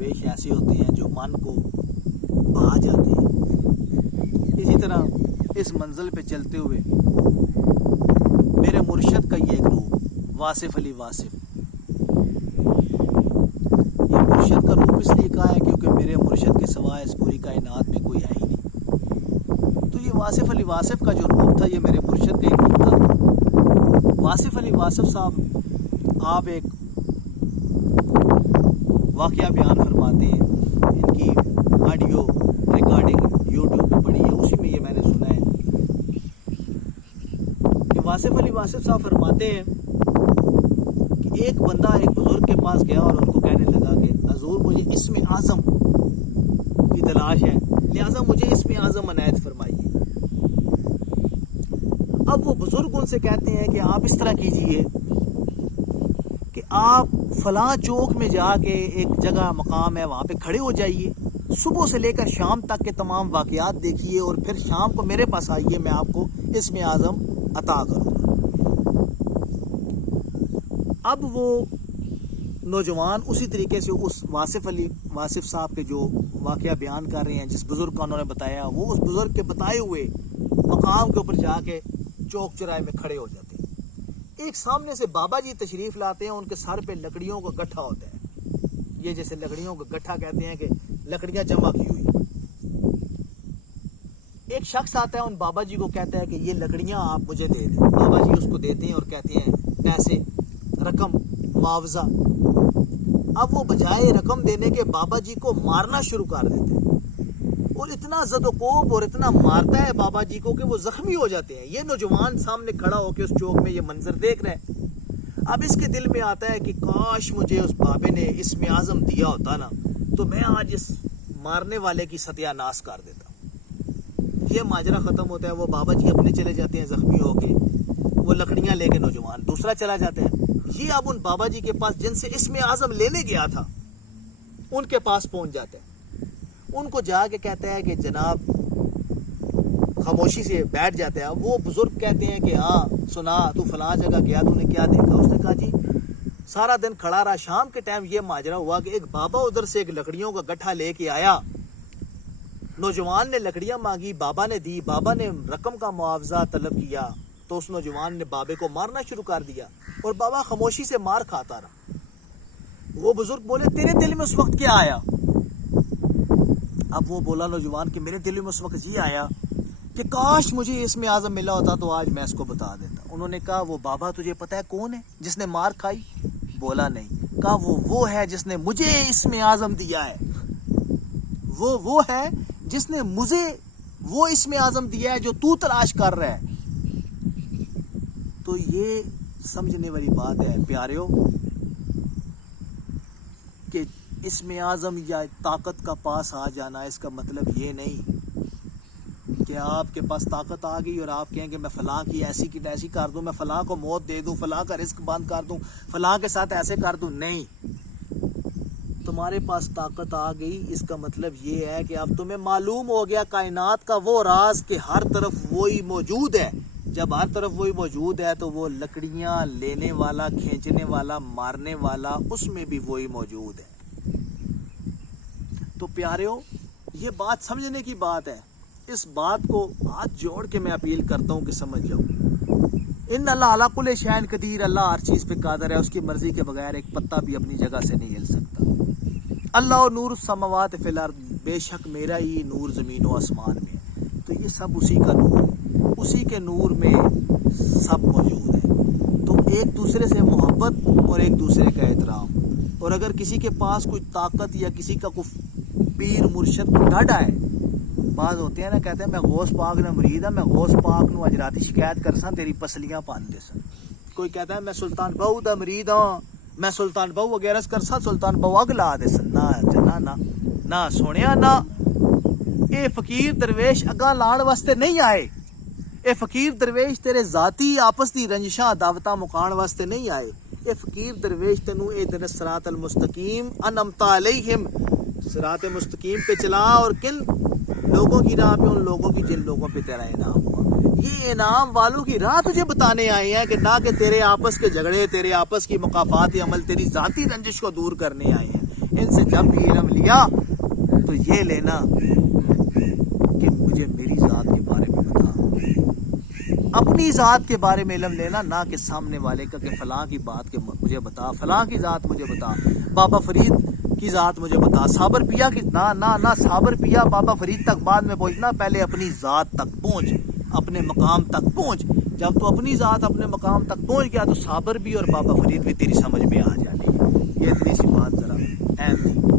درویش ایسے ہوتے ہیں جو من کو بھا جاتے ہیں۔ اسی طرح اس منزل پہ چلتے ہوئے میرے مرشد کا یہ ایک روپ واصف علی واصف، یہ مرشد کا روپ اس لیے کہا ہے کیونکہ میرے مرشد کے سوائے اس پوری کائنات میں کوئی ہے ہی نہیں۔ تو یہ واصف علی واصف کا جو روپ تھا یہ میرے مرشد کا ہی روپ تھا۔ واصف علی واصف صاحب آپ ایک واقعہ بیان فرماتے ہیں، ان کی آڈیو ریکارڈنگ یوٹیوب پہ پڑی ہے، اسی میں یہ میں نے سنا ہے کہ واصف علی واصف صاحب فرماتے ہیں کہ ایک بندہ ایک بزرگ کے پاس گیا اور ان کو کہنے لگا کہ حضور مجھے اسم اعظم کی تلاش ہے، لہٰذا مجھے اسم اعظم عنایت فرمائیے۔ اب وہ بزرگ ان سے کہتے ہیں کہ آپ اس طرح کیجئے کہ آپ فلاں چوک میں جا کے ایک جگہ مقام ہے وہاں پہ کھڑے ہو جائیے، صبح سے لے کر شام تک کے تمام واقعات دیکھیے اور پھر شام کو میرے پاس آئیے، میں آپ کو اسم اعظم عطا کروں گا۔ اب وہ نوجوان اسی طریقے سے اس واصف علی واصف صاحب کے جو واقعہ بیان کر رہے ہیں، جس بزرگ کا انہوں نے بتایا، وہ اس بزرگ کے بتائے ہوئے مقام کے اوپر جا کے چوک چوراہے میں کھڑے ہو جاتے ہیں۔ ایک سامنے سے بابا جی تشریف لاتے ہیں، ان کے سر پہ لکڑیوں کا گٹھا ہوتا ہے، یہ جیسے لکڑیوں کا گٹھا کہتے ہیں کہ لکڑیاں جمع کی ہوئی۔ ایک شخص آتا ہے ان بابا جی کو کہتا ہے کہ یہ لکڑیاں آپ مجھے دے دیں۔ بابا جی اس کو دیتے ہیں اور کہتے ہیں پیسے، رقم، معاوضہ۔ اب وہ بجائے رقم دینے کے بابا جی کو مارنا شروع کر دیتے ہیں اور اتنا زد و کوب اور اتنا مارتا ہے بابا جی کو کہ وہ زخمی ہو جاتے ہیں۔ یہ نوجوان سامنے کھڑا ہو کے اس چوک میں یہ منظر دیکھ رہا ہے۔ اب اس کے دل میں آتا ہے کہ کاش مجھے اس بابے نے اسم اعظم دیا ہوتا نا تو میں آج اس مارنے والے کی ستیہ ناش کر دیتا۔ یہ ماجرا ختم ہوتا ہے، وہ بابا جی اپنے چلے جاتے ہیں زخمی ہو کے، وہ لکڑیاں لے کے نوجوان دوسرا چلا جاتا ہے۔ یہ اب ان بابا جی کے پاس جن سے اسم اعظم لینے گیا تھا ان کے پاس پہنچ جاتا ہے، ان کو جا کے کہتا ہے کہ جناب، خاموشی سے بیٹھ جاتا ہے۔ وہ بزرگ کہتے ہیں کہ ہاں سنا، تو فلاں جگہ گیا، تو نے کیا دیکھا؟ اس نے کہا جی سارا دن کھڑا رہا، شام کے ٹائم یہ ماجرا ہوا کہ ایک بابا ادھر سے ایک لکڑیوں کا گٹھا لے کے آیا، نوجوان نے لکڑیاں مانگی، بابا نے دی، بابا نے رقم کا معاوضہ طلب کیا تو اس نوجوان نے بابے کو مارنا شروع کر دیا اور بابا خاموشی سے مار کھاتا رہا۔ وہ بزرگ بولے تیرے دل میں اس وقت کیا آیا؟ اب وہ بولا نوجوان کہ میرے دل میں اس وقت یہ آیا کہ کاش مجھے اسم اعظم ملا ہوتا تو آج میں اس کو بتا دیتا۔ انہوں نے کہا وہ بابا تجھے پتا ہے کون ہے جس نے مار کھائی؟ بولا نہیں۔ کہا وہ ہے جس نے مجھے اسم اعظم دیا ہے، وہ ہے جس نے مجھے وہ اسم اعظم دیا ہے جو تو تلاش کر رہا ہے۔ تو یہ سمجھنے والی بات ہے پیاریو کہ اسم اعظم یا طاقت کا پاس آ جانا اس کا مطلب یہ نہیں کہ آپ کے پاس طاقت آ گئی اور آپ کہیں کہ میں فلاں کی ایسی کی ایسی کر دوں، میں فلاں کو موت دے دوں، فلاں کا رزق بند کر دوں، فلاں کے ساتھ ایسے کر دوں۔ نہیں، تمہارے پاس طاقت آ گئی اس کا مطلب یہ ہے کہ اب تمہیں معلوم ہو گیا کائنات کا وہ راز کہ ہر طرف وہی موجود ہے۔ جب ہر طرف وہی موجود ہے تو وہ لکڑیاں لینے والا، کھینچنے والا، مارنے والا، اس میں بھی وہی موجود ہے۔ تو پیاریو یہ بات سمجھنے کی بات ہے، اس بات کو ہاتھ جوڑ کے میں اپیل کرتا ہوں کہ سمجھ جاؤ۔ ان اللہ علی کل شیء قدیر، اللہ ہر چیز پہ قادر ہے، اس کی مرضی کے بغیر ایک پتا بھی اپنی جگہ سے نہیں ہل سکتا۔ اللہ نور السماوات فی الارض، بے شک میرا ہی نور زمین و آسمان میں ہے۔ تو یہ سب اسی کا نور ہے، اسی کے نور میں سب موجود ہے۔ تو ایک دوسرے سے محبت اور ایک دوسرے کا احترام، اور اگر کسی کے پاس کوئی طاقت یا کسی کا کوئی پیر مرشد کو ڈھاڈا ہے، بعض ہوتے ہیں نا کہتے ہیں میں غوث پاک نے مرید ہوں، میں غوث پاک نو اج راتی شکایت کرساں تیری پسلیاں پان دے سن۔ کوئی کہتا ہے میں سلطان بہو دا مرید ہوں، میں سلطان بہو وغیرہ کرساں سلطان بہو اگ لا دے سن۔ نہ سونیا، نہ اے فقیر درویش اگاں لان واسطے نہیں آئے، اے فقیر درویش تیرے ذاتی آپس دی رنجشاں دعوتاں مکان واسطے نہیں آئے۔ اے فقیر درویش تینوں اے دن الصراط المستقیم انعمت علیہم، صراط مستقیم پہ چلا، اور کن لوگوں کی راہ پہ؟ ان لوگوں کی جن لوگوں پہ تیرا انعام ہوا۔ یہ انعام والوں کی راہ تجھے بتانے آئے ہیں، کہ نہ کہ تیرے آپس کے جھگڑے، تیرے آپس کی مقافات عمل، تیری ذاتی رنجش کو دور کرنے آئے ہیں۔ ان سے جب بھی علم لیا تو یہ لینا کہ مجھے میری ذات کے بارے میں بتا، اپنی ذات کے بارے میں علم لینا، نہ کہ سامنے والے کا کہ فلاں کی بات کے مجھے بتا، فلاں کی ذات مجھے بتا، بابا فرید کی ذات مجھے بتا، صابر پیا کی نہ صابر پیا بابا فرید تک بعد میں پہنچنا، پہلے اپنی ذات تک پہنچ، اپنے مقام تک پہنچ. جب تو اپنی ذات اپنے مقام تک پہنچ گیا تو صابر بھی اور بابا فرید بھی تیری سمجھ میں آ جانے. یہ اتنی سی بات ذرا اہم تھی.